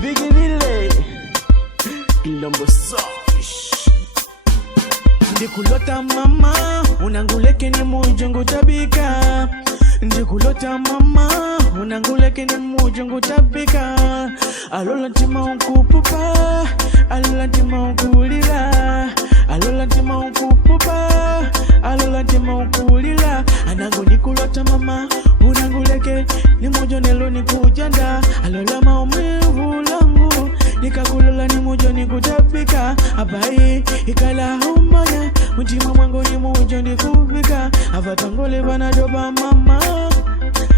Biginile Kilombo Sosh Ndikulota mama unanguleke ni mujongo tabika. Ndikulota mama unanguleke ni mujongo tabika. Alola ntima unkupupa, alola ntima unkulila, alola ntima unkupupa, alola ntima unkulila. Anango ndikulota mama unanguleke ni mujonelo ni kujanda. Alola maumivu langu nikakulola ni mujo ni kutabika. Abai ikala humanya mtima mwangu ni mujo ni kubika. Avatangole banadoba mama,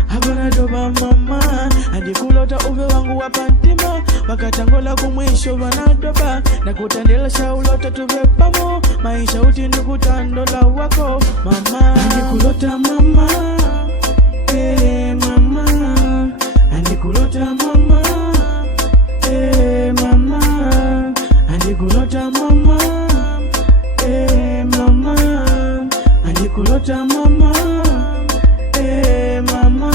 abanadoba mama. Andikulota uve wangu wapantima, wakatangola kumwisho banadoba. Na kutandela shaulota tuvepamo, maisha uti ni kutandola wako mama. Andikulota mama, mama. Andikulota mama, mama. Andikulota mama, mama. Andikulota mama, mama.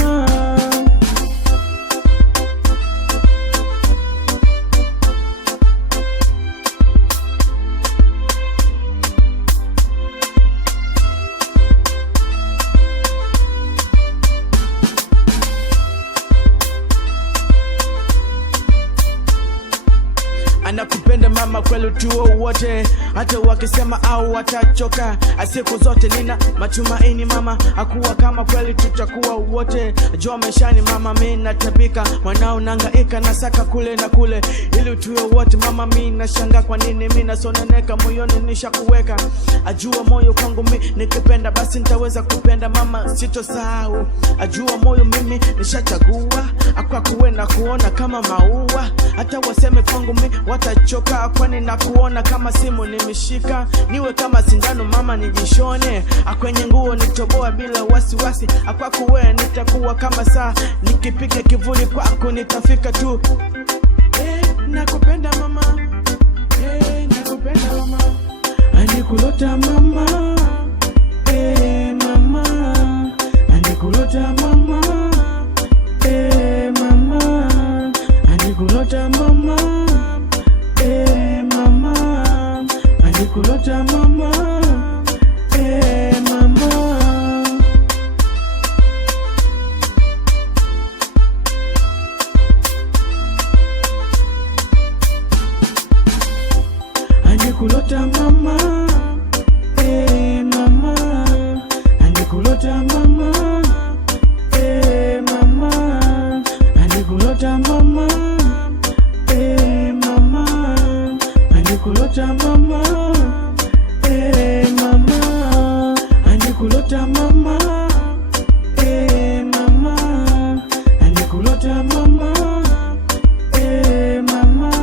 Anakupenda mama kweli tuo wote, hata wakisema au watachoka. Siku zote nina matumaini mama, akuwa kama kweli tutakuwa wote. Jua maishani mama mimi natabika, mwanao nangaika nasaka kule na kule ili tuwe wote mama. Mimi nashanga kwa nini mimi nasononeka moyoni nishakuweka. Ajua moyo kwangu mimi nikipenda basi nitaweza kupenda mama, sitosahau. Ajua moyo mimi nishachagua, akwa kuwe na kuona kama maua. Hata waseme kwangu mimi watachoka, kwani na kuona kama simu nimeshika. Niwe kama sindano mama nijishone, akwenye nguo nitoboa bila wasiwasi. Akwa kuwe nitakuwa kama saa, nikipiga kivuli kwako nitafika tu. Nakupenda mama, nakupenda mama. Andikulota mama, mama. Andikulota mama, mama. Andikulota mama, mama. Andikulota mama, mama. Andikulota mama, mama. Andikulota mama, mama. Andikulota mama, mama. Andikulota mama, mama. Andikulota mama, mama.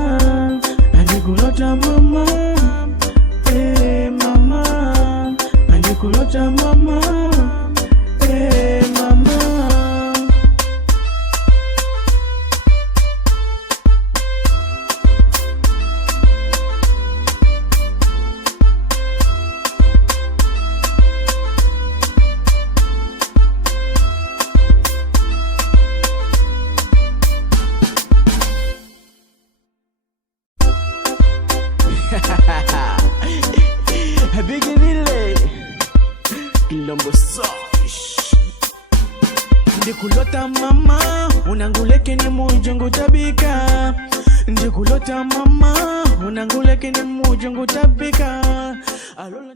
Andikulota mama, mama. Andikulota mama, mama. Andikulota mama, mama. Biginile Kilombo Sosh Ndikulota mama unanguleke ni mujongo tabika. Ndikulota mama unanguleke ni mujongo tabika. Alola